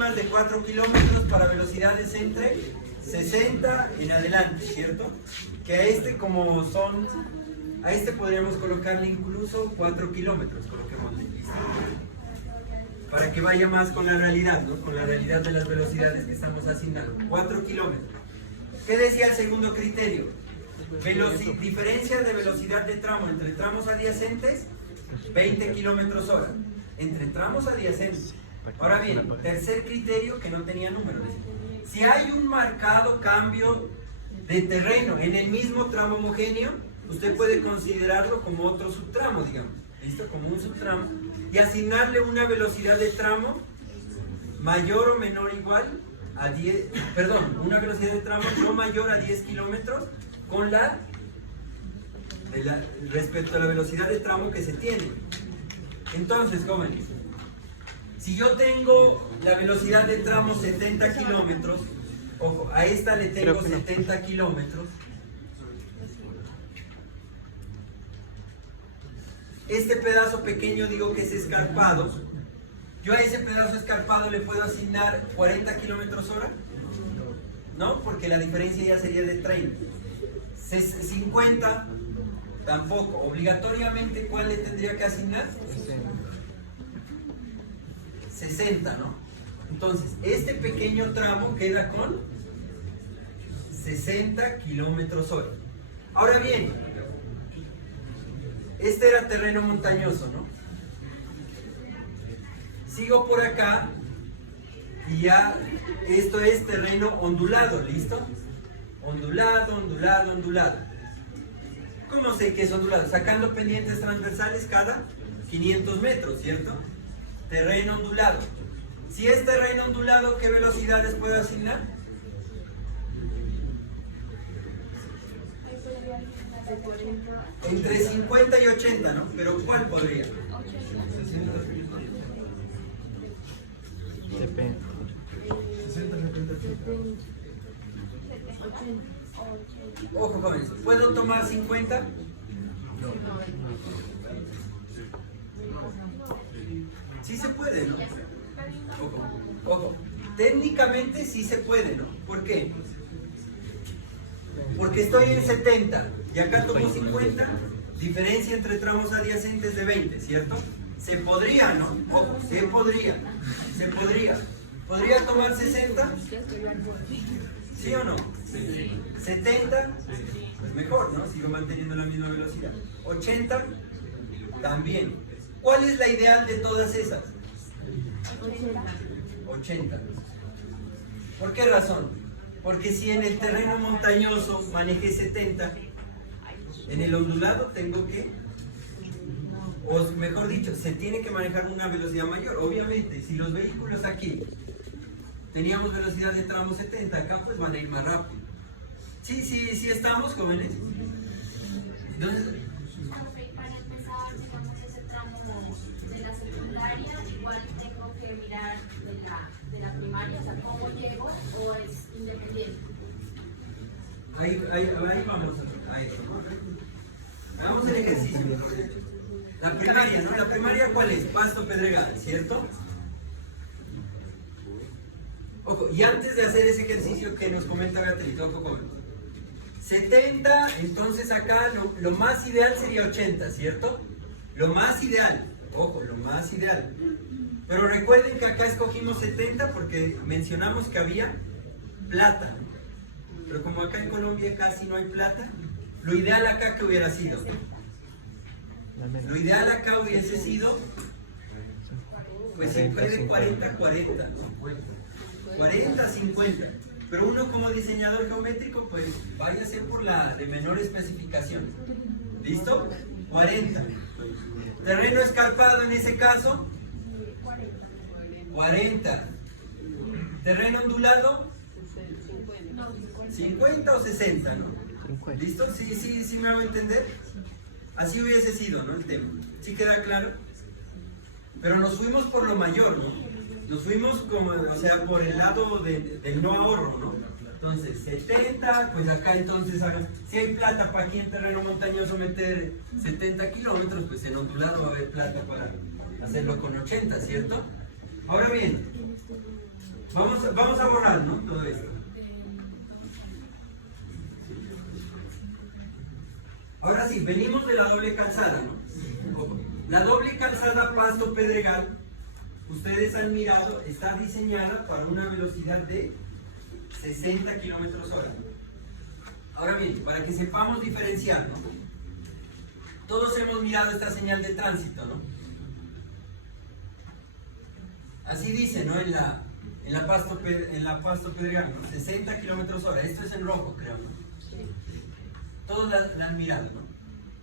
mínimas de 4 kilómetros para velocidades entre 60 en adelante, ¿cierto? Que a este a este podríamos colocarle incluso 4 kilómetros, coloquémosle, ¿listo? Para que vaya más con la realidad, ¿no? Con la realidad de las velocidades que estamos asignando. 4 kilómetros. ¿Qué decía el segundo criterio? Diferencia de velocidad de tramo entre tramos adyacentes, 20 kilómetros hora. Entre tramos adyacentes. Ahora bien, tercer criterio que no tenía números. Si hay un marcado cambio de terreno en el mismo tramo homogéneo, usted puede considerarlo como otro subtramo, digamos. ¿Listo? Como un subtramo. Y asignarle una velocidad de tramo mayor o menor o igual a 10, una velocidad de tramo no mayor a 10 kilómetros con respecto a la velocidad de tramo que se tiene. Entonces, jóvenes, si yo tengo la velocidad de tramo 70 kilómetros, ojo, a esta le tengo 70 kilómetros, este pedazo pequeño digo que es escarpado, yo a ese pedazo escarpado le puedo asignar 40 kilómetros hora, ¿no? Porque la diferencia ya sería de 30. 50, tampoco. Obligatoriamente, ¿cuál le tendría que asignar? 60, ¿no? Entonces, este pequeño tramo queda con 60 kilómetros hora. Ahora bien, este era terreno montañoso, ¿no? Sigo por acá y ya esto es terreno ondulado, ¿listo? Ondulado, ondulado, ondulado. ¿Cómo sé que es ondulado? Sacando pendientes transversales cada 500 metros, ¿cierto? Terreno ondulado. Si es terreno ondulado, ¿qué velocidades puedo asignar? Entre 50 y 80, ¿no? Pero ¿cuál podría? Depende. Ojo, jóvenes, ¿puedo tomar 50? Sí se puede, ¿no? Ojo, ojo. Técnicamente sí se puede, ¿no? ¿Por qué? Porque estoy en 70 y acá tomo 50, diferencia entre tramos adyacentes de 20, ¿cierto? Se podría, ¿no? Ojo, se podría. Se podría. ¿Podría tomar 60? ¿Sí o no? 70, pues mejor, ¿no? Sigo manteniendo la misma velocidad. 80, también. ¿Cuál es la ideal de todas esas? 80. ¿Por qué razón? Porque si en el terreno montañoso manejé 70, en el ondulado tengo que, o mejor dicho, se tiene que manejar una velocidad mayor. Obviamente, si los vehículos aquí teníamos velocidad de tramo 70, acá pues van a ir más rápido. Sí estamos, jóvenes. Entonces, para empezar, digamos, ese tramo de la secundaria, igual tengo que mirar de la primaria, o sea, cómo llego o es independiente. Ahí vamos a eso. Hagamos el ejercicio. La primaria, ¿no? La primaria, ¿cuál es? Pasto Pedregal, ¿cierto? Ojo, y antes de hacer ese ejercicio que nos comenta Gatelito, ojo con 70, entonces acá lo más ideal sería 80, ¿cierto? Lo más ideal, ojo, lo más ideal. Pero recuerden que acá escogimos 70 porque mencionamos que había plata. Pero como acá en Colombia casi no hay plata, lo ideal acá que hubiera sido. Lo ideal acá hubiese sido, pues si fue de 40 a 40, ¿no? 40 a 50. Pero uno como diseñador geométrico, pues váyase por la de menor especificación. ¿Listo? 40. Terreno escarpado en ese caso, 40. Terreno ondulado, 50 o 60, ¿no? ¿Listo? Sí me hago entender. Así hubiese sido, ¿no? El tema. ¿Sí queda claro? Pero nos fuimos por lo mayor, ¿no? Nos fuimos como, o sea, por el lado del no ahorro, ¿no? Entonces, 70, pues acá entonces, si hay plata para aquí en terreno montañoso meter 70 kilómetros, pues en ondulado va a haber plata para hacerlo con 80, ¿cierto? Ahora bien, Vamos a borrar, ¿no? Todo esto. Ahora sí, venimos de la doble calzada, ¿no? La doble calzada Pasto Pedregal, ustedes han mirado, está diseñada para una velocidad de 60 kilómetros hora. Ahora bien, para que sepamos diferenciar, ¿no? Todos hemos mirado esta señal de tránsito, ¿no? Así dice, ¿no? En la Pasto Pedregal, ¿no? 60 kilómetros hora. Esto es en rojo, creo, ¿no? Todos la han mirado, ¿no?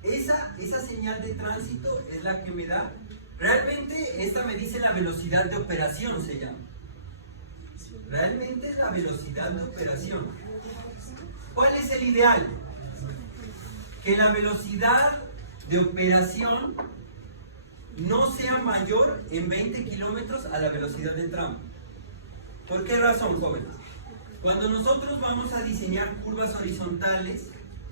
Esa señal de tránsito es la que me da. Realmente esta me dice la velocidad de operación, se llama. Realmente es la velocidad de operación. ¿Cuál es el ideal? Que la velocidad de operación no sea mayor en 20 kilómetros a la velocidad de tramo. ¿Por qué razón, jóvenes? Cuando nosotros vamos a diseñar curvas horizontales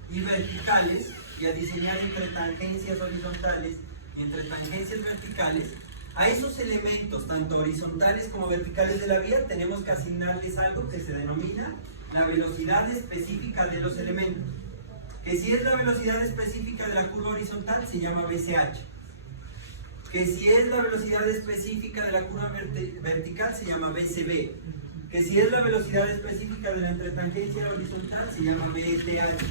y verticales, y a diseñar entre tangencias horizontales y entre tangencias verticales, a esos elementos, tanto horizontales como verticales de la vía, tenemos que asignarles algo que se denomina la velocidad específica de los elementos. Que si es la velocidad específica de la curva horizontal, se llama BCH. Que si es la velocidad específica de la curva vertical, se llama BCB. Que si es la velocidad específica de la entretangencia horizontal, se llama BTH.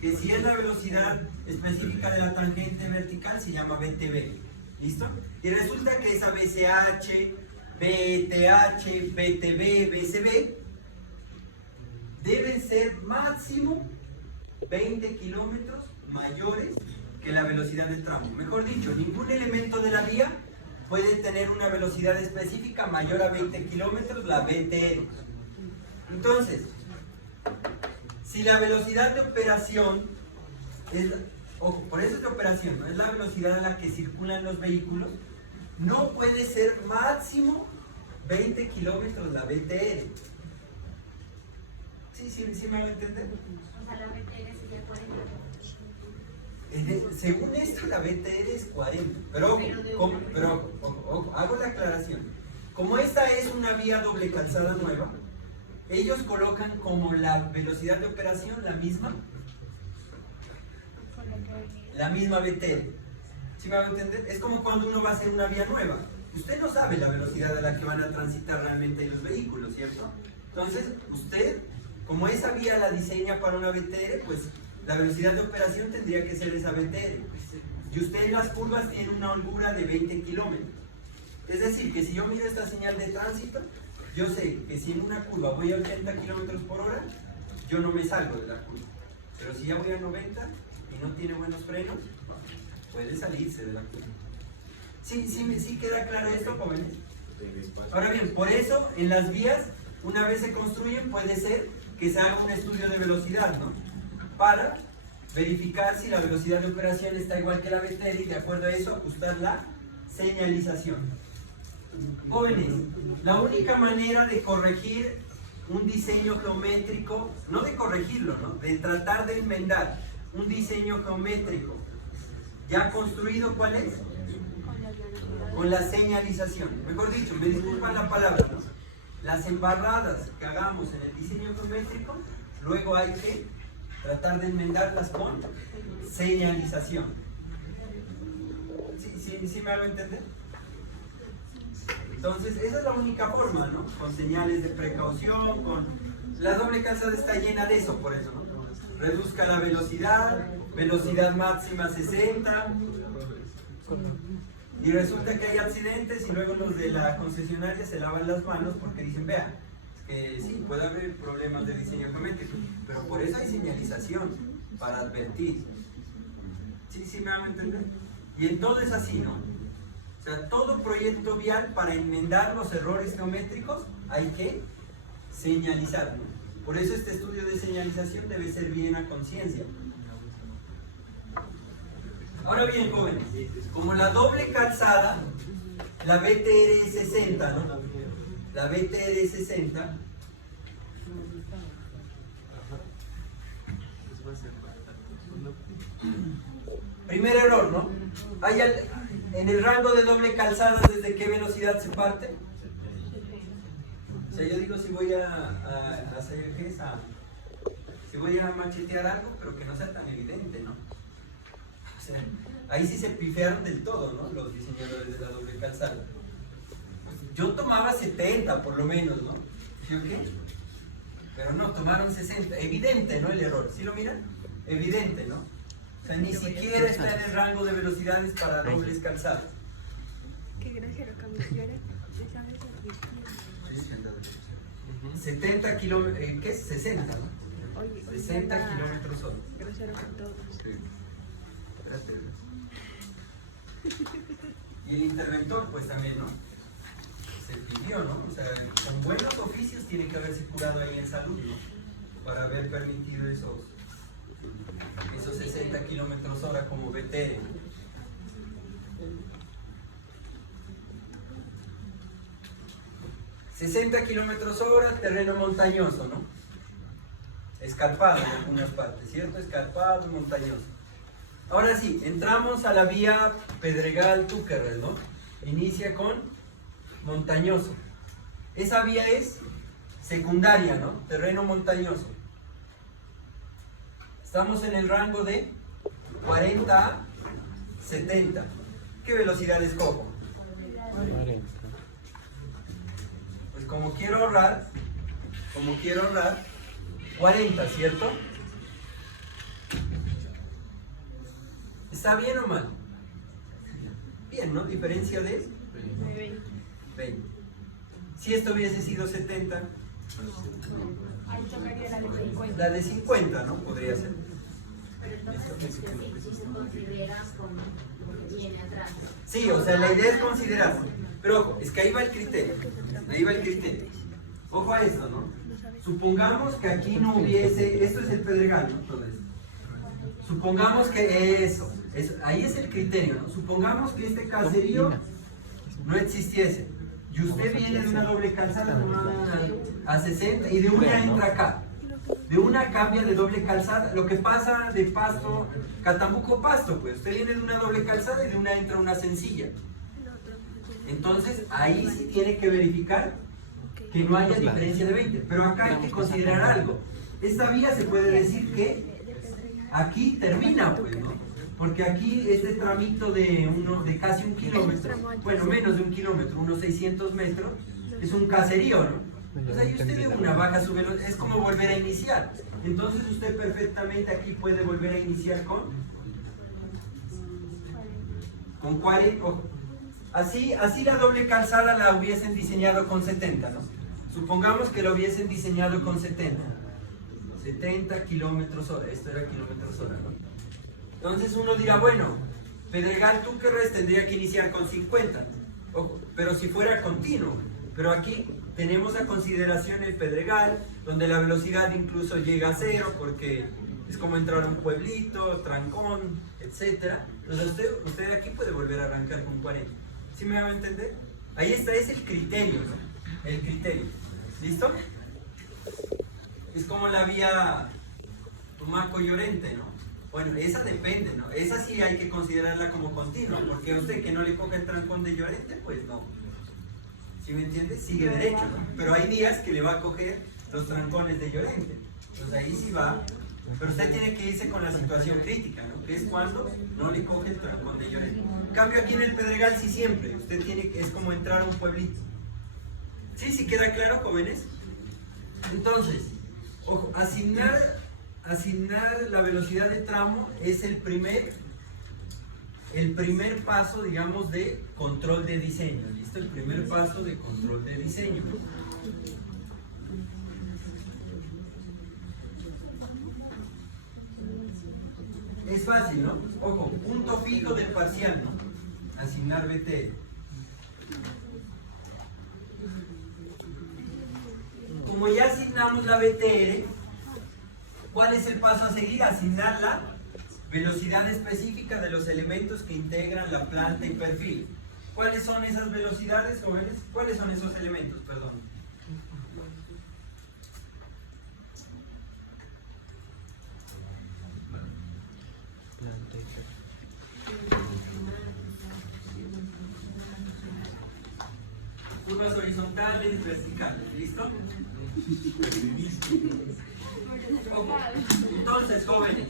Que si es la velocidad específica de la tangente vertical, se llama BTB. ¿Listo? Y resulta que esa BCH, BTH, BTB, BCB deben ser máximo 20 kilómetros mayores que la velocidad de tramo. Mejor dicho, ningún elemento de la vía puede tener una velocidad específica mayor a 20 kilómetros, la BTR. Entonces, si la velocidad de operación es, ojo, por eso es de operación, ¿no? Es la velocidad a la que circulan los vehículos, no puede ser máximo 20 kilómetros la BTR. ¿Sí me va a entender? O sea, la BTR sería 40. Según esto, la BTR es 40. Pero ojo, hago la aclaración. Como esta es una vía doble calzada nueva, ellos colocan como la velocidad de operación la misma BTR. ¿Sí me va a entender? Es como cuando uno va a hacer una vía nueva. Usted no sabe la velocidad a la que van a transitar realmente los vehículos, ¿cierto? Entonces, usted, como esa vía la diseña para una BTR, pues la velocidad de operación tendría que ser esa BTR. Y usted en las curvas tiene una holgura de 20 kilómetros. Es decir, que si yo miro esta señal de tránsito, yo sé que si en una curva voy a 80 kilómetros por hora, yo no me salgo de la curva. Pero si ya voy a 90 y no tiene buenos frenos, puede salirse de la curva. ¿Sí queda claro esto, jóvenes? Ahora bien, por eso en las vías, una vez se construyen, puede ser que se haga un estudio de velocidad, ¿no? Para verificar si la velocidad de operación está igual que la BTR y de acuerdo a eso ajustar la señalización. Jóvenes, la única manera de corregir un diseño geométrico, no de corregirlo, ¿no? De tratar de enmendar un diseño geométrico ya construido, ¿cuál es? Con la señalización. Mejor dicho, me disculpan la palabra, ¿no? Las embarradas que hagamos en el diseño geométrico, luego hay que tratar de enmendarlas con señalización. ¿Sí me hago entender? Entonces, esa es la única forma, ¿no? Con señales de precaución, con... La doble calzada está llena de eso, por eso, ¿no? Reduzca la velocidad máxima 60, y resulta que hay accidentes y luego los de la concesionaria se lavan las manos porque dicen, vea, que sí, puede haber problemas de diseño geométrico, pero por eso hay señalización, para advertir. ¿Sí me van a entender? Y entonces así, ¿no? O sea, todo proyecto vial para enmendar los errores geométricos hay que señalizar, ¿no? Por eso este estudio de señalización debe ser bien a conciencia. Ahora bien, jóvenes, como la doble calzada, la BTR es 60, ¿no? La BTR es 60. Primer error, ¿no? En el rango de doble calzada, ¿desde qué velocidad se parte? O sea, yo digo si voy a hacer, ¿qué es? Si voy a machetear algo, pero que no sea tan evidente, ¿no? O sea, ahí sí se pifearon del todo, ¿no? Los diseñadores de la doble calzada. Yo tomaba 70 por lo menos, ¿no? ¿Sí o qué? Pero no, tomaron 60. Evidente, ¿no? El error. ¿Sí lo miran? Evidente, ¿no? O sea, ni siquiera está en el rango de velocidades para dobles calzadas. Qué grosero, Camilo. Yo era, ya sabes, 70 kilómetros, ¿qué es? 60, ¿no? oye, 60 kilómetros hora. grosero con todos. Sí. Espérate. Y el interventor, pues también, ¿no? Se pidió, ¿no? O sea, con buenos oficios tiene que haberse curado ahí en salud, ¿no? Para haber permitido esos 60 kilómetros hora como BT. 60 kilómetros hora, terreno montañoso, ¿no? Escarpado en algunas partes, ¿cierto? Escarpado, montañoso. Ahora sí, entramos a la vía Pedregal-Túquerres, ¿no? Inicia con montañoso. Esa vía es secundaria, ¿no? Terreno montañoso. Estamos en el rango de 40 a 70. ¿Qué velocidad escojo? 40. Pues como quiero ahorrar, 40, ¿cierto? ¿Está bien o mal? Bien, ¿no? Diferencia de 20. Si esto hubiese sido 70, Ahí tocaría la de 50. la de 50, ¿no? Podría ser. Pero entonces sí se considera como que viene atrás. Sí, o sea, la idea es considerar. Pero ojo, es que ahí va el criterio. Ahí va el criterio. Ojo a esto, ¿no? Supongamos que aquí no hubiese, esto es el Pedregal, ¿no? Todo esto. Supongamos que eso, ahí es el criterio, ¿no? Supongamos que este caserío no existiese. Y usted viene de una doble calzada a 60 y de una entra acá. De una cambia de doble calzada. Lo que pasa de Pasto, Catambuco Pasto, pues usted viene de una doble calzada y de una entra una sencilla. Entonces ahí sí tiene que verificar que no haya diferencia de 20. Pero acá hay que considerar algo. Esta vía se puede decir que aquí termina, pues, ¿no? Porque aquí este tramito de casi 1 kilómetro, bueno, menos de 1 kilómetro, unos 600 metros, es un caserío, ¿no? Pues ahí usted de una baja su velocidad, es como volver a iniciar. Entonces usted perfectamente aquí puede volver a iniciar con 40, ojo. Así la doble calzada la hubiesen diseñado con 70, ¿no? Supongamos que lo hubiesen diseñado con 70 kilómetros hora, esto era kilómetros hora, ¿no? Entonces uno dirá, bueno, Pedregal-Túquerres tendría que iniciar con 50, ojo, pero si fuera continuo. Pero aquí tenemos a consideración el Pedregal, donde la velocidad incluso llega a 0, porque es como entrar a un pueblito, trancón, etc. Entonces usted aquí puede volver a arrancar con 40. ¿Sí me va a entender? Ahí está, es el criterio, ¿no? El criterio. ¿Listo? Es como la vía Tumaco-Llorente, ¿no? Bueno, esa depende, ¿no? Esa sí hay que considerarla como continua, porque a usted que no le coge el trancón de Llorente, pues no. ¿Sí me entiende? Sigue derecho, ¿no? Pero hay días que le va a coger los trancones de Llorente. Entonces ahí sí va. Pero usted tiene que irse con la situación crítica, ¿no? Que es cuando no le coge el trancón de Llorente. En cambio aquí en el Pedregal sí siempre. Usted tiene que, es como entrar a un pueblito. ¿Sí? ¿Sí queda claro, jóvenes? Entonces, ojo, asignar la velocidad de tramo es el primer paso, digamos, de control de diseño. ¿Listo? El primer paso de control de diseño. Es fácil, ¿no? Ojo, punto fijo del parcial, ¿no? Asignar BT. Como ya asignamos la BTR, ¿cuál es el paso a seguir? Asignar la velocidad específica de los elementos que integran la planta y perfil. ¿Cuáles son esas velocidades, jóvenes? ¿Cuáles son esos elementos? Perdón. curvas horizontales, verticales, ¿listo? Entonces, jóvenes,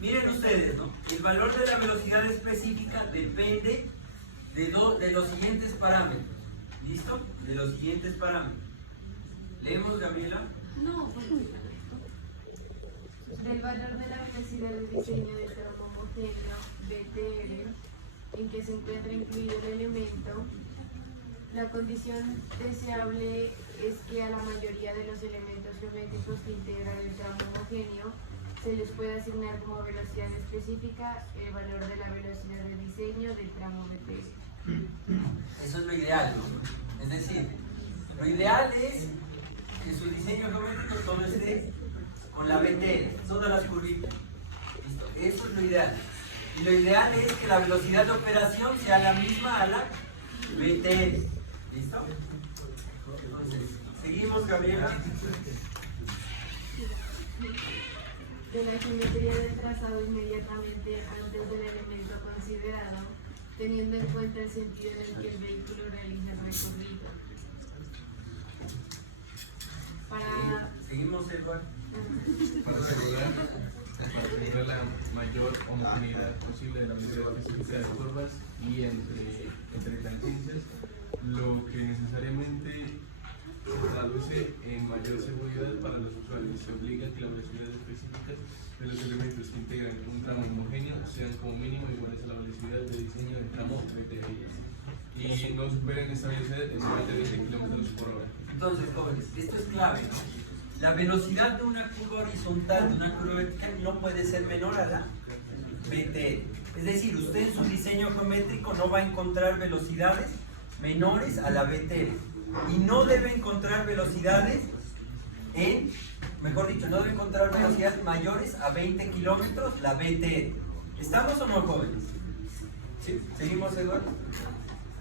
miren ustedes, ¿no? El valor de la velocidad específica depende de los siguientes parámetros, ¿listo? De los siguientes parámetros. ¿Leemos, Gabriela? No. Del valor de la velocidad de diseño del tramo homogéneo, BTR, en que se encuentra incluido el elemento. La condición deseable es que a la mayoría de los elementos geométricos que integran el tramo homogéneo se les pueda asignar como velocidad específica el valor de la velocidad de diseño del tramo BTR. Eso es lo ideal, ¿no? Es decir, lo ideal es que su diseño geométrico todo esté con la BTR, todas las curvitas. ¿Listo? Eso es lo ideal. Y lo ideal es que la velocidad de operación sea la misma a la BTR. ¿Listo? Entonces, seguimos, Gabriela. De la geometría del trazado inmediatamente antes del elemento considerado, teniendo en cuenta el sentido en el que el vehículo realiza el recorrido. Seguimos, Eduardo. Para asegurar la mayor homogeneidad posible de la medida específica de curvas y entre tangencias, lo que necesariamente se traduce en mayor seguridad para los usuarios. Se obliga a que las velocidades específicas de los elementos que integran un tramo homogéneo sean como mínimo iguales a la velocidad de diseño del tramo BTR y no superen esta velocidad en más de 20 km/h. Entonces, jóvenes, esto es clave, ¿no? La velocidad de una curva horizontal, de una curva vertical, no puede ser menor a la BTR. Es decir, usted en su diseño geométrico no va a encontrar velocidades menores a la BTR. Y no debe encontrar velocidades mejor dicho, no debe encontrar velocidades mayores a 20 kilómetros la BTR. ¿Estamos o no, jóvenes? ¿Sí? ¿Seguimos, Eduardo?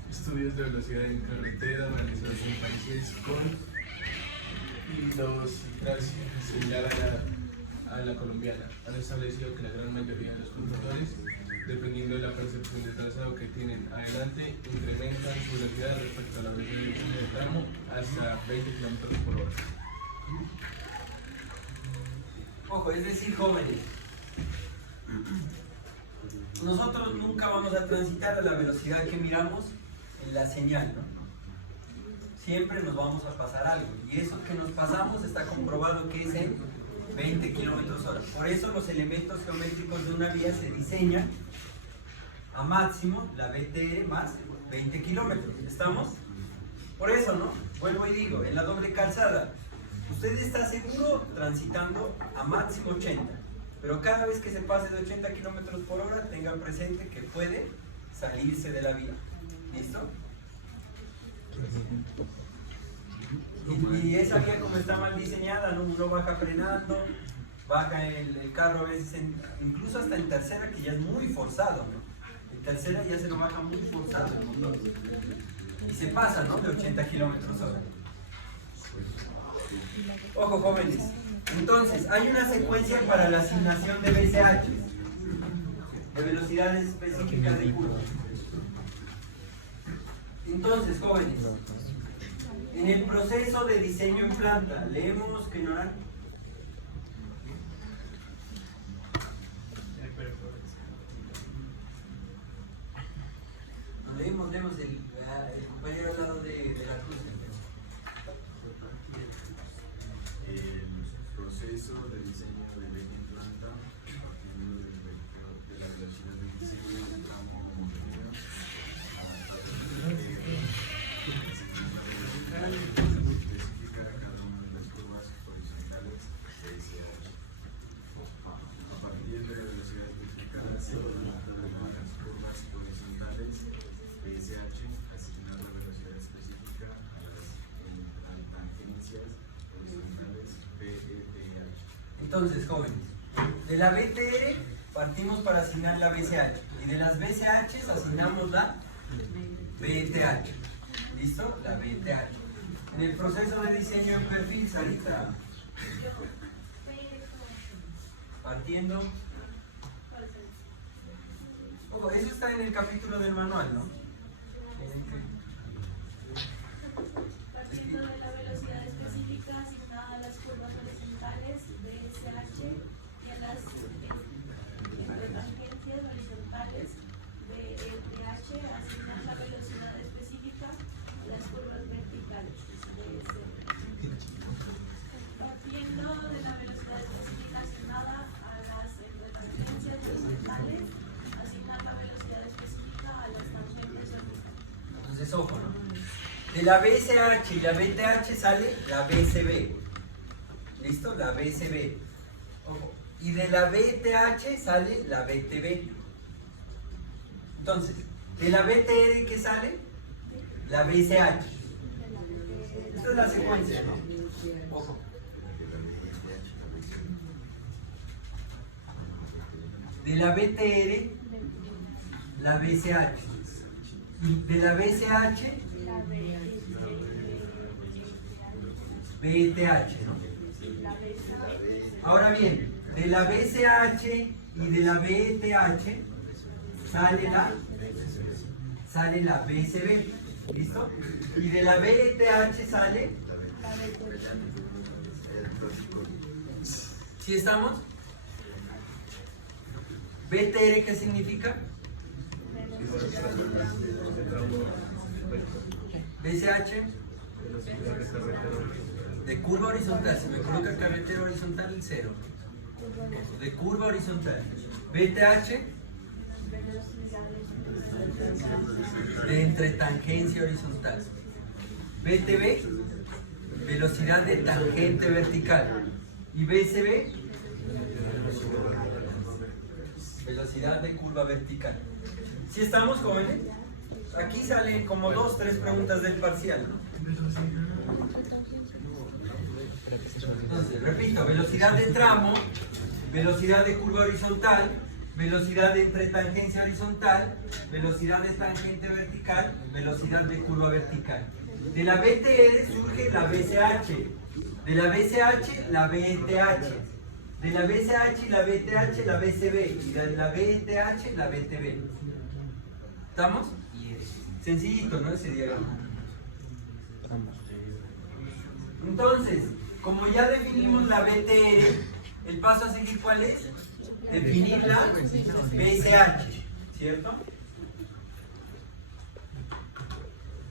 Estudios de velocidad en carretera realizados en países con idiosincrasia similar a la colombiana han establecido que la gran mayoría de los conductores, dependiendo de la percepción de trazado que tienen adelante, incrementan su velocidad respecto a la velocidad del tramo hasta 20 km/h. Ojo, es decir, jóvenes, nosotros nunca vamos a transitar a la velocidad que miramos en la señal, ¿no? Siempre nos vamos a pasar algo, y eso que nos pasamos está comprobado que es en 20 km/h. Por eso los elementos geométricos de una vía se diseñan a máximo, la BTR más 20 kilómetros. ¿Estamos? Por eso, ¿no? Vuelvo y digo, en la doble calzada, usted está seguro transitando a máximo 80, pero cada vez que se pase de 80 km/h, tenga presente que puede salirse de la vía. ¿Listo? Y esa vía, como está mal diseñada, ¿no? Uno baja frenando, baja el carro a veces, incluso hasta en tercera, que ya es muy forzado, ¿no? En tercera ya se lo baja muy forzado el motor. Y se pasa, ¿no? De 80 km/h. Ojo, jóvenes. Entonces, hay una secuencia para la asignación de BCH, de velocidades específicas de curva. Entonces, jóvenes, en el proceso de diseño en planta, leemos que no harán. Leemos el compañero al lado de la cruz. El proceso de diseño de eje en planta, partiendo de la velocidad de diseño del tramo homogéneo, específica de cada una de las curvas horizontales SH. A partir de la velocidad especificada se de las curvas horizontales SH, asignar la velocidad específica a las tangencias horizontales BE y H. Entonces, jóvenes, de la BTR partimos para asignar la BCH, y de las BCH asignamos la BTH. ¿Listo? La BTH. En el proceso de diseño en perfil, Sarita, partiendo. Ojo, eso está en el capítulo del manual, ¿no? De la BCH y la BTH sale la BCB. ¿Listo? La BCB. Ojo. Y de la BTH sale la BTB. Entonces, de la BTR, ¿qué sale? La BCH. Esta es la secuencia, ¿no? Ojo. De la BTR, la BCH. Y de la BCH, BTH, ¿no? Ahora bien, de la BCH y de la BTH sale la BCB, ¿listo? Y de la BTH sale, ¿sí estamos? BTR, ¿qué significa? BCH de curva horizontal, si me coloca carretera horizontal, el 0. De curva horizontal. BTH de entretangencia horizontal. BTB, velocidad de tangente vertical. Y BCB, velocidad de curva vertical. ¿Sí estamos, jóvenes? Aquí salen como 2, 3 preguntas del parcial, ¿no? Entonces, repito, velocidad de tramo, velocidad de curva horizontal, velocidad de entretangencia horizontal, velocidad de tangente vertical, velocidad de curva vertical. De la BTR surge la BCH, de la BCH la BTH, de la BCH y la BTH la BCB, y de la BTH la BTB. ¿Estamos? Sencillito, ¿no? Ese diagrama. Entonces, como ya definimos la BTR, el paso a seguir, ¿cuál es? Definir la BCH, ¿cierto?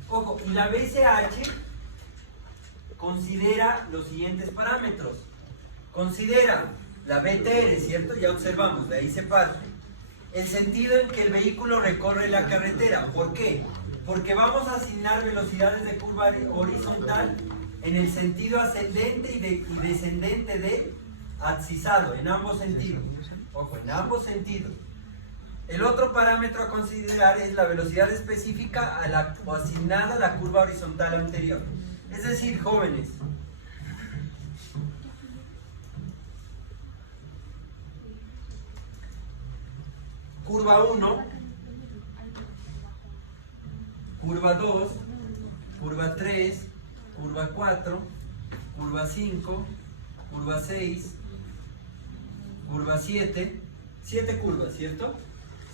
Ojo, y la BCH considera los siguientes parámetros. Considera la BTR, ¿cierto? Ya observamos, de ahí se parte. El sentido en que el vehículo recorre la carretera. ¿Por qué? Porque vamos a asignar velocidades de curva horizontal en el sentido ascendente y descendente de abscisado, en ambos sentidos. Ojo, en ambos sentidos. El otro parámetro a considerar es la velocidad específica o asignada a la curva horizontal anterior. Es decir, jóvenes, curva 1, curva 2, curva 3, curva 4, curva 5, curva 6, curva 7, 7 curvas, ¿cierto?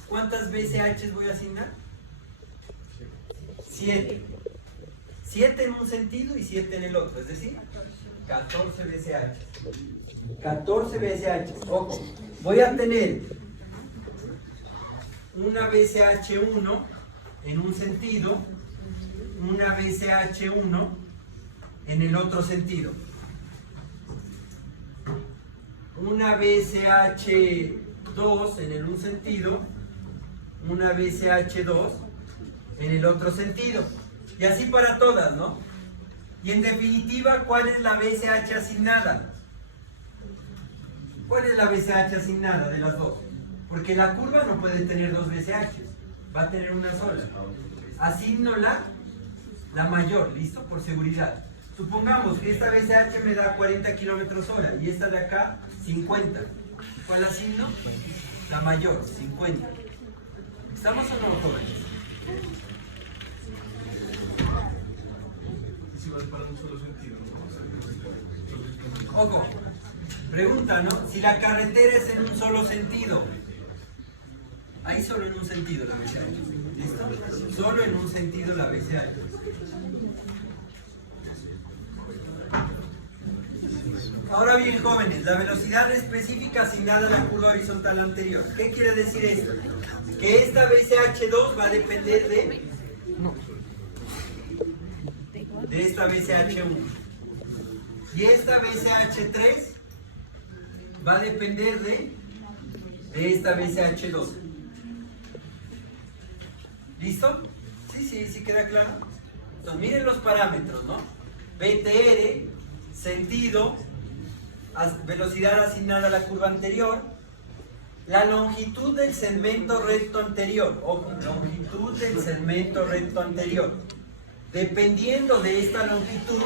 ¿Cuántas BCHs voy a asignar? 7. 7 en un sentido y 7 en el otro, es decir, 14 BCHs. 14 BCHs, ojo, voy a tener una BCH1 en un sentido, una BCH1 en el otro sentido, una BCH2 en un sentido, una BCH2 en el otro sentido, y así para todas, ¿no? Y en definitiva, ¿cuál es la BCH asignada? ¿Cuál es la BCH asignada de las dos? Porque la curva no puede tener dos BCHs, va a tener una sola. Asigno la mayor, ¿listo? Por seguridad. Supongamos que esta BCH me da 40 kilómetros hora y esta de acá 50. ¿Cuál asigno? La mayor, 50. ¿Estamos o no, jóvenes? ¿Y si vas para un solo sentido? Ojo, pregunta, ¿no? Si la carretera es en un solo sentido, ahí solo en un sentido la BCH, ¿listo? Solo en un sentido la BCH. Ahora bien, jóvenes, la velocidad específica asignada a la curva horizontal anterior. ¿Qué quiere decir esto? Que esta BCH2 va a depender de esta BCH1. Y esta BCH3 va a depender de esta¿BCH2? ¿Listo? Sí, queda claro. Entonces, miren los parámetros, ¿no? BTR, sentido, velocidad asignada a la curva anterior, la longitud del segmento recto anterior, ojo, longitud del segmento recto anterior. Dependiendo de esta longitud,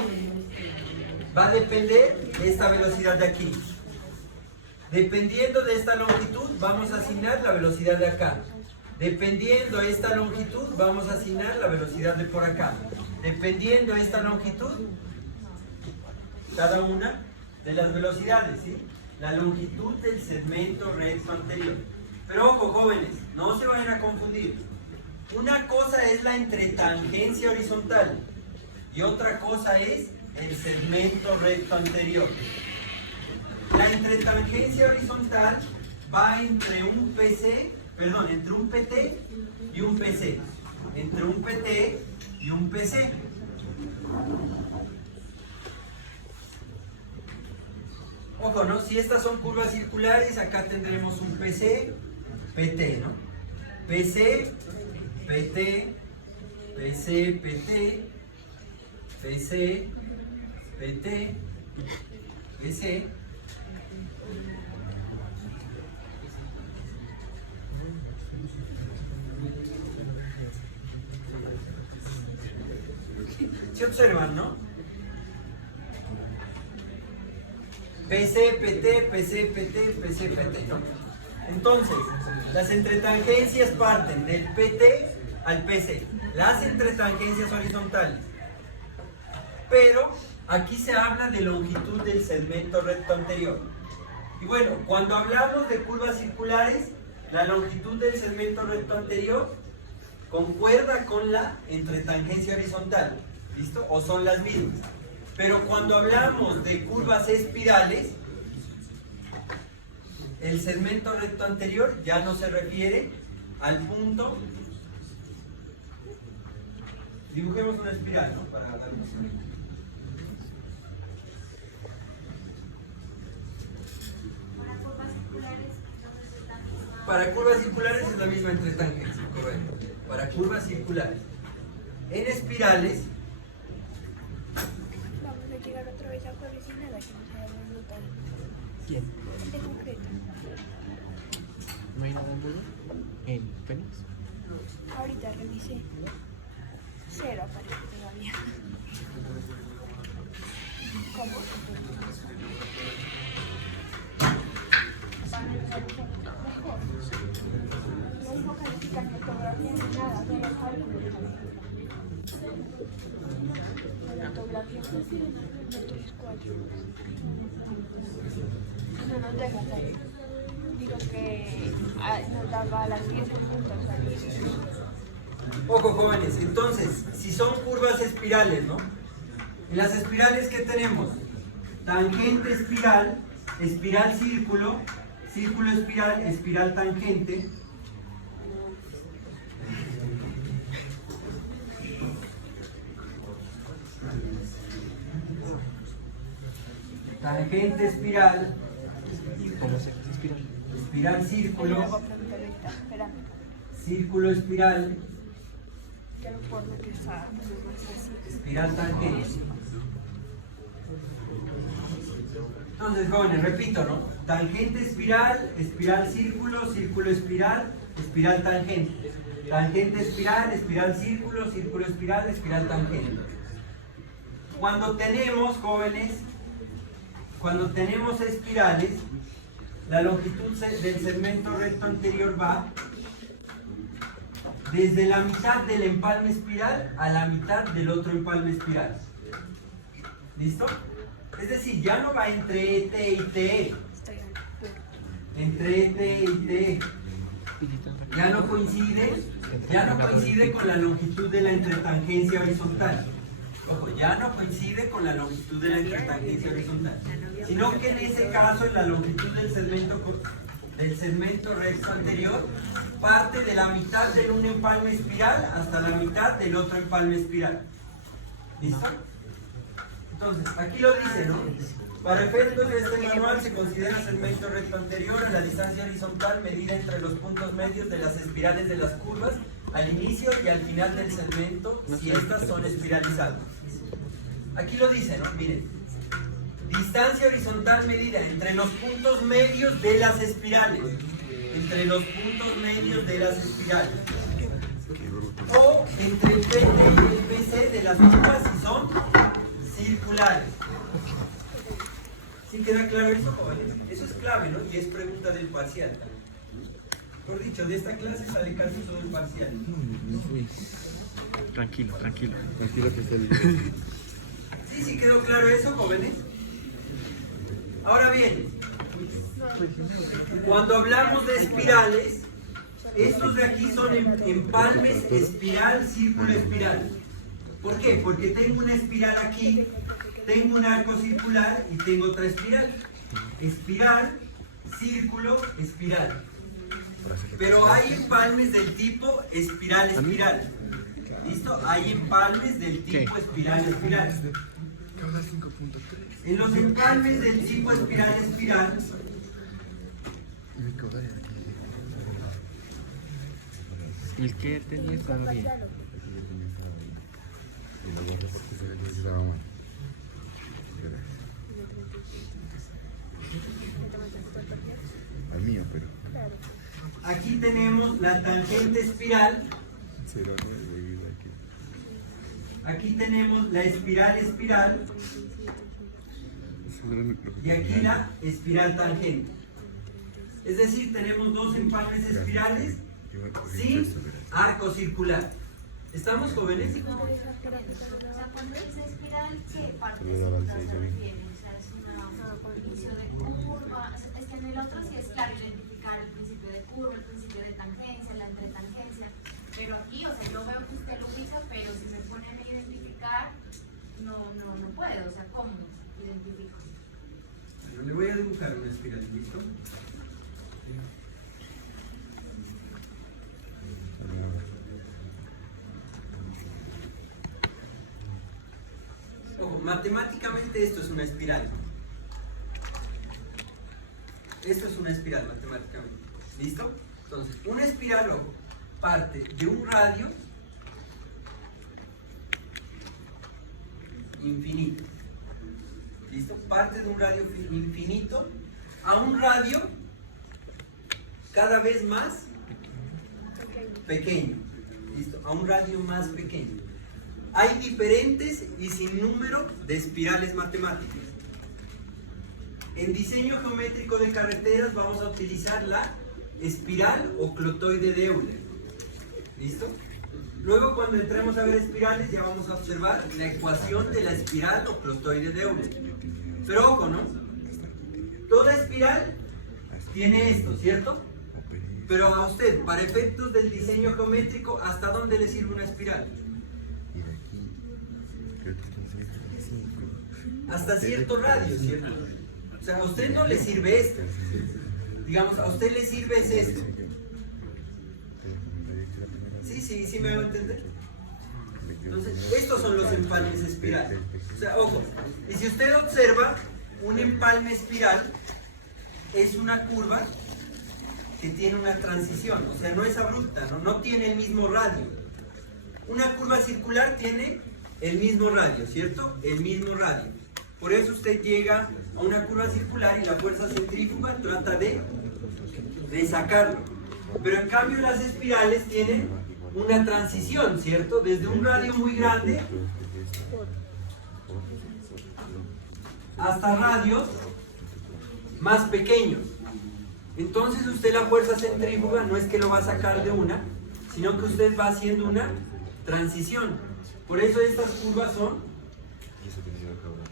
va a depender de esta velocidad de aquí. Dependiendo de esta longitud, vamos a asignar la velocidad de acá. Dependiendo de esta longitud, vamos a asignar la velocidad de por acá. Dependiendo de esta longitud, cada una de las velocidades, ¿sí? La longitud del segmento recto anterior. Pero ojo, jóvenes, no se vayan a confundir. Una cosa es la entretangencia horizontal y otra cosa es el segmento recto anterior. La entretangencia horizontal va entre un entre un PT y un PC. Entre un PT y un PC. Ojo, ¿no? Si estas son curvas circulares, acá tendremos un PC, PT, ¿no? PC, PT, PC, PT, PC, PT, PC. ¿Se observan, no? PC, PT, PC, PT, PC, PT, ¿no? Entonces, las entretangencias parten del PT al PC. Las entretangencias horizontales. Pero aquí se habla de longitud del segmento recto anterior. Y bueno, cuando hablamos de curvas circulares, la longitud del segmento recto anterior concuerda con la entretangencia horizontal. ¿Listo? O son las mismas. Pero cuando hablamos de curvas espirales, el segmento recto anterior ya no se refiere al punto. Dibujemos una espiral, ¿no? Para darnos una idea. Para curvas circulares es la misma entretangencia, correcto. Para curvas circulares. En espirales, Vamos a llegar otra vez a jueves y nada, que no se haya notado. ¿Quién? De concreto. ¿No hay nada en duda? ¿En Fénix? Ahorita revisé. Cero aparece todavía. ¿Cómo? Mejor. No dijo calificar fotografía ni nada, solo la fotografía no 3, 4. No nos deja salir. Digo que nos daba a las 10 puntos salir. ojo jóvenes, entonces, si son curvas espirales, ¿no? En las espirales, ¿qué tenemos? Tangente espiral, espiral círculo, círculo espiral, espiral tangente. Tangente espiral, ¿Cómo se inspira? espiral círculo, Espérame, círculo espiral, que por lo que está más así. espiral tangente. Entonces, jóvenes, repito, ¿no? Tangente espiral, espiral círculo, círculo espiral, espiral tangente. Tangente espiral, espiral círculo, círculo espiral, espiral tangente. Cuando tenemos, jóvenes, cuando tenemos espirales, la longitud del segmento recto anterior va desde la mitad del empalme espiral a la mitad del otro empalme espiral. ¿Listo? Es decir, ya no va entre ET y TE. Estoy al punto. Entre ET y TE. Ya no coincide con la longitud de la entretangencia horizontal. Ojo, ya no coincide con la longitud de la entretangencia horizontal. Sino que en ese caso, en la longitud del segmento recto anterior, parte de la mitad de un empalme espiral hasta la mitad del otro empalme espiral. ¿Listo? Entonces, aquí lo dice, ¿no? Para efectos de este manual se considera segmento recto anterior a la distancia horizontal medida entre los puntos medios de las espirales de las curvas al inicio y al final del segmento si estas son espiralizadas. Aquí lo dice, ¿no? Miren, distancia horizontal medida entre los puntos medios de las espirales. Entre los puntos medios de las espirales. O entre el PT y el PC de las curvas si son circulares. ¿Sí queda claro eso, jóvenes? Eso es clave, ¿no? Y es pregunta del parcial. Por dicho, de esta clase sale casi todo el parcial. Tranquilo, tranquilo. Tranquilo que es el... ¿Sí, sí quedó claro eso, jóvenes? Ahora bien, cuando hablamos de espirales, estos de aquí son empalmes espiral, círculo, espiral. ¿Por qué? Porque tengo una espiral aquí, tengo un arco circular y tengo otra espiral. Espiral, círculo, espiral. Pero hay empalmes del tipo espiral, espiral. ¿Listo? Hay empalmes del tipo espiral, espiral. En los empalmes del tipo espiral, espiral, El que tenía estaba bien. Al mío, pero... aquí tenemos la tangente espiral, aquí tenemos la espiral, espiral, y aquí la espiral tangente. Es decir, tenemos dos empalmes espirales sin arco circular. ¿Estamos, jóvenes? O sea, cuando es espiral, ¿qué parte se refiere? O sea, es un inicio de curva. Es que en el otro sí es claro identificar el principio de curva, el principio de tangencia, la entretangencia. Pero aquí, o sea, yo veo que usted lo usa, pero si me ponen a identificar, no puedo. O sea, ¿cómo identifico? Bueno, le voy a dibujar una espiral, ¿listo? Ojo, matemáticamente esto es una espiral. Esto es una espiral matemáticamente. ¿Listo? Entonces, una espiral, ojo, parte de un radio infinito. ¿Listo? Parte de un radio infinito a un radio cada vez más pequeño. ¿Listo? A un radio más pequeño. Hay diferentes y sin número de espirales matemáticas. En diseño geométrico de carreteras vamos a utilizar la espiral o clotoide de Euler. ¿Listo? Luego, cuando entremos a ver espirales, ya vamos a observar la ecuación de la espiral o clotoide de Euler. Pero ojo, ¿no? Toda espiral tiene esto, ¿cierto? Pero a usted, para efectos del diseño geométrico, ¿hasta dónde le sirve una espiral? Hasta cierto radio, ¿cierto? O sea, a usted no le sirve esto. Digamos, a usted le sirve es esto. Sí me va a entender. Entonces, estos son los empalmes espirales. O sea, ojo, y si usted observa, un empalme espiral es una curva que tiene una transición, o sea, no es abrupta, no tiene el mismo radio. Una curva circular tiene el mismo radio, ¿cierto? El mismo radio. Por eso usted llega a una curva circular y la fuerza centrífuga trata de sacarlo. Pero en cambio las espirales tienen una transición, ¿cierto? Desde un radio muy grande hasta radios más pequeños. Entonces usted la fuerza centrífuga no es que lo va a sacar de una, sino que usted va haciendo una transición. Por eso estas curvas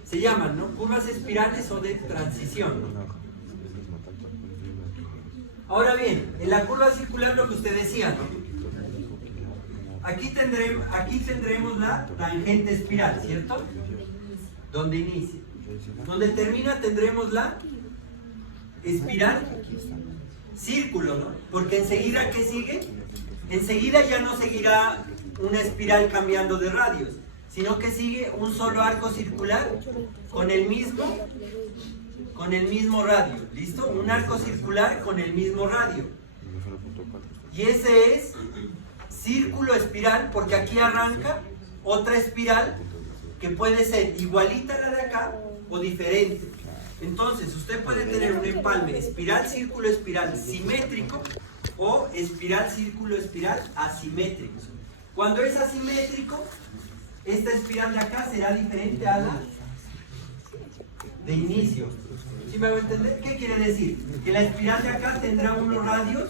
se llaman, ¿no? Curvas espirales o de transición. Ahora bien, en la curva circular lo que usted decía, ¿no? Aquí tendremos la tangente espiral, ¿cierto? Donde inicia. Donde termina tendremos la espiral círculo, ¿no? Porque enseguida, ¿qué sigue? Enseguida ya no seguirá una espiral cambiando de radios, sino que sigue un solo arco circular con el mismo radio, ¿listo? Un arco circular con el mismo radio. Y ese es círculo espiral, porque aquí arranca otra espiral que puede ser igualita a la de acá o diferente. Entonces, usted puede tener un empalme espiral, círculo, espiral simétrico o espiral, círculo, espiral asimétrico. Cuando es asimétrico, esta espiral de acá será diferente a la de inicio. ¿Sí me hago entender? ¿Qué quiere decir? Que la espiral de acá tendrá unos radios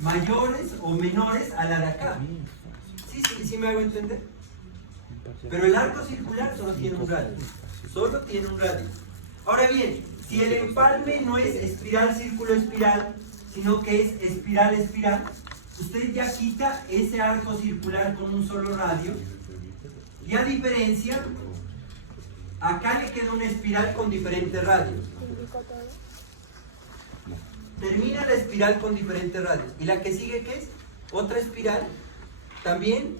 mayores o menores a la de acá. ¿Sí me hago entender? Pero el arco circular solo tiene un radio. Solo tiene un radio. Ahora bien, si el empalme no es espiral, círculo, espiral, sino que es espiral, espiral, usted ya quita ese arco circular con un solo radio y a diferencia, acá le queda una espiral con diferentes radios. Termina la espiral con diferentes radios. ¿Y la que sigue qué es? Otra espiral. También,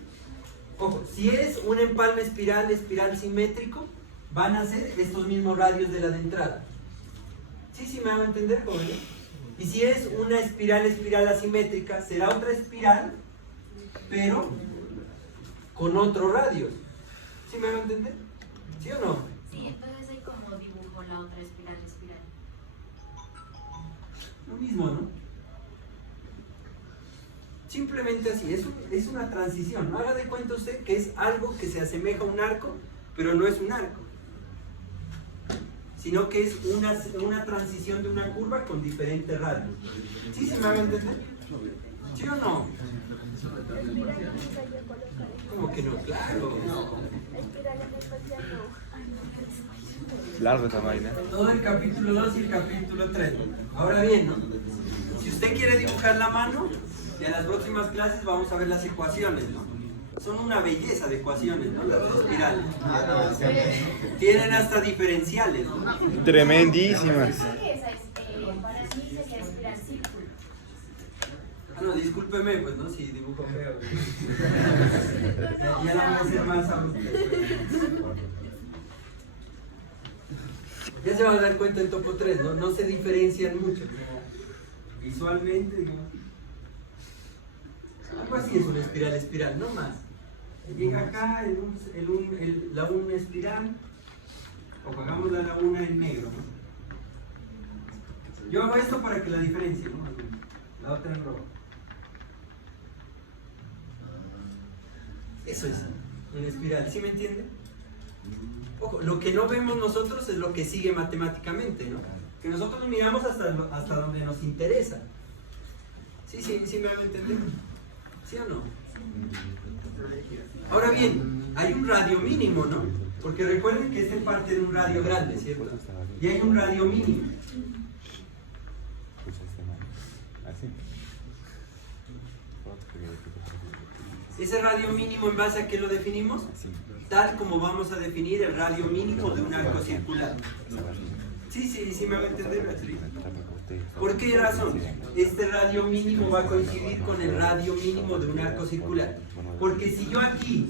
ojo, si es un empalme espiral, espiral simétrico, van a ser estos mismos radios de la de entrada. ¿Sí me van a entender, jóvenes? Y si es una espiral, espiral asimétrica, será otra espiral, pero con otros radios. ¿Sí me van a entender? ¿Sí o no? Sí, entonces ahí como dibujo la otra espiral, espiral. Lo mismo, ¿no? Simplemente así, es una transición. No haga de cuenta usted que es algo que se asemeja a un arco, pero no es un arco, sino que es una transición de una curva con diferentes radios. ¿Sí se me va a entender? ¿Sí o no? ¿Cómo que no? Claro. Largo esa vaina. Todo el capítulo 2 y el capítulo 3. Ahora bien, ¿no? Si usted quiere dibujar la mano, en las próximas clases vamos a ver las ecuaciones, ¿no? Son una belleza de ecuaciones, ¿no? Las espirales. Tienen hasta diferenciales, ¿no? Tremendísimas. Creo que esa es, para mí sería espiral círculo. Ah, no, discúlpeme, pues, ¿no? Si dibujo feo. Ya la voy a hacer más a usted. Ya se van a dar cuenta en topo 3, ¿no? No se diferencian mucho. Visualmente, digamos. Algo así es una espiral, espiral, no más. Llega acá la una espiral, o hagamos la una en negro, ¿no? Yo hago esto para que la diferencie, ¿no? La otra en rojo. Eso es una espiral, ¿sí me entiende? Ojo, lo que no vemos nosotros es lo que sigue matemáticamente, ¿no? Que nosotros lo miramos hasta donde nos interesa. Sí me van a entender. ¿Sí o no? Ahora bien, hay un radio mínimo, ¿no? Porque recuerden que este parte de un radio grande, ¿cierto? Y hay un radio mínimo. Ese radio mínimo, ¿en base a qué lo definimos? Tal como vamos a definir el radio mínimo de un arco circular. Sí me va a entender, Beatriz. ¿Por qué razón? Este radio mínimo va a coincidir con el radio mínimo de un arco circular. Porque si yo aquí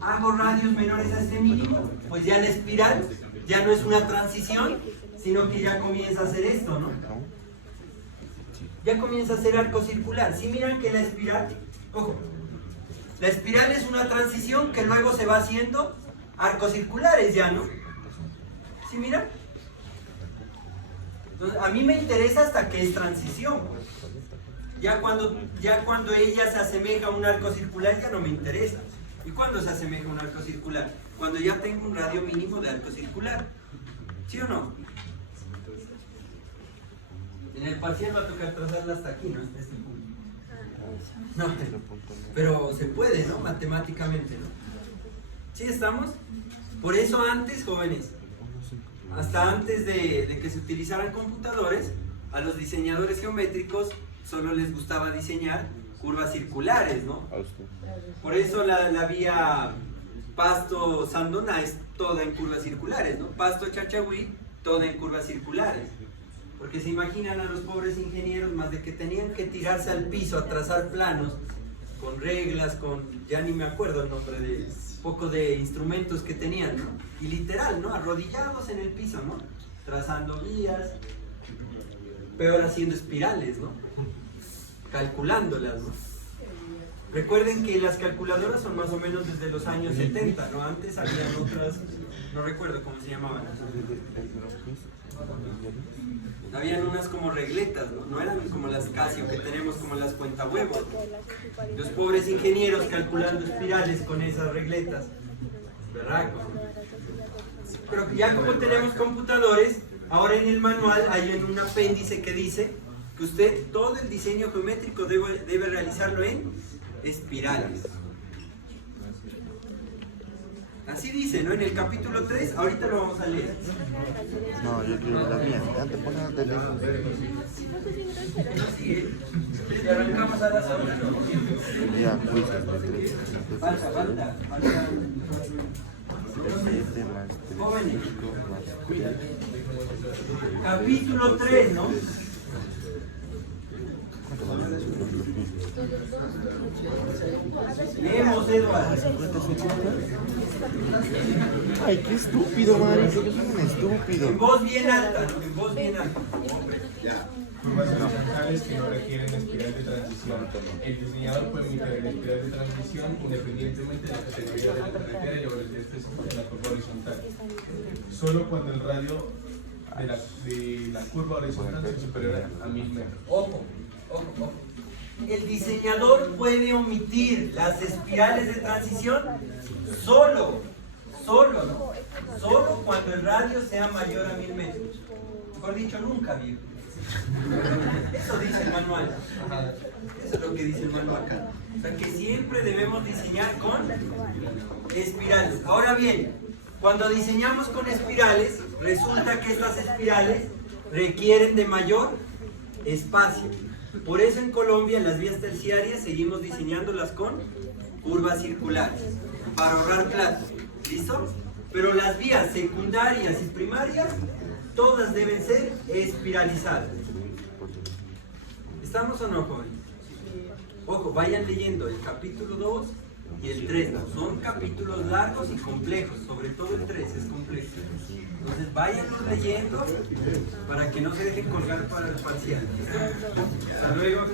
hago radios menores a este mínimo, pues ya la espiral ya no es una transición, sino que ya comienza a hacer esto, ¿no? Ya comienza a ser arco circular. Si miran que la espiral, ojo, la espiral es una transición que luego se va haciendo arcos circulares ya, ¿no? ¿Sí miran? Entonces, a mí me interesa hasta que es transición. Ya cuando ella se asemeja a un arco circular ya no me interesa. ¿Y cuándo se asemeja a un arco circular? Cuando ya tengo un radio mínimo de arco circular. ¿Sí o no? En el parcial va a tocar trazarla hasta aquí, ¿no? Hasta este punto. No, pero se puede, ¿no? Matemáticamente, ¿no? ¿Sí estamos? Por eso antes, jóvenes, hasta antes de que se utilizaran computadores, a los diseñadores geométricos solo les gustaba diseñar curvas circulares, ¿no? Por eso la vía Pasto-Sandona es toda en curvas circulares, ¿no? Pasto-Chachahuí, toda en curvas circulares. Porque se imaginan a los pobres ingenieros más de que tenían que tirarse al piso a trazar planos con reglas, ya ni me acuerdo el nombre de poco de instrumentos que tenían, ¿no? Y literal, ¿no? Arrodillados en el piso, ¿no? Trazando vías, peor haciendo espirales, ¿no? Calculándolas, ¿no? Recuerden que las calculadoras son más o menos desde los años 70, ¿no? Antes habían otras, no recuerdo cómo se llamaban. Habían unas como regletas, ¿no? No eran como las Casio que tenemos, como las cuentahuevos. Los pobres ingenieros calculando espirales con esas regletas. ¿Verdad? Pero ya como tenemos computadores, ahora en el manual hay un apéndice que dice que usted todo el diseño geométrico debe realizarlo en espirales. Así dice, ¿no? En el capítulo 3, ahorita lo vamos a leer. No, yo quiero la mía. Antes pon la de lejos. Sigue. Y arrancamos a las 8. Ya, quizzes de 3. Falta. 7 más 3. Jóvenes. Más 3. Capítulo 3, ¿no? ¿Cuánto vale eso? Leemos, Eduardo. 50, 50. Ay, qué estúpido, marico. Yo soy un estúpido. En voz bien alta, ¿no? En voz bien alta. Curvas horizontales que no requieren espiral de transición. El diseñador puede emitir el espiral de transición independientemente de la categoría de la carretera y la velocidad específica de la curva horizontal. Solo cuando el radio de la curva horizontal sea superior a 1000 metros. Ojo. El diseñador puede omitir las espirales de transición solo cuando el radio sea mayor a 1000 metros. Mejor dicho, nunca, viejo. Eso dice el manual. Eso es lo que dice el manual acá. O sea que siempre debemos diseñar con espirales. Ahora bien, cuando diseñamos con espirales, resulta que estas espirales requieren de mayor espacio. Por eso en Colombia, en las vías terciarias, seguimos diseñándolas con curvas circulares, para ahorrar plata. ¿Listo? Pero las vías secundarias y primarias, todas deben ser espiralizadas. ¿Estamos o no, jóvenes? Ojo, vayan leyendo el capítulo 2 y el 3. ¿No? Son capítulos largos y complejos, sobre todo el 3 es complejo. Entonces váyanlos leyendo para que no se dejen colgar para el parcial. Hasta luego.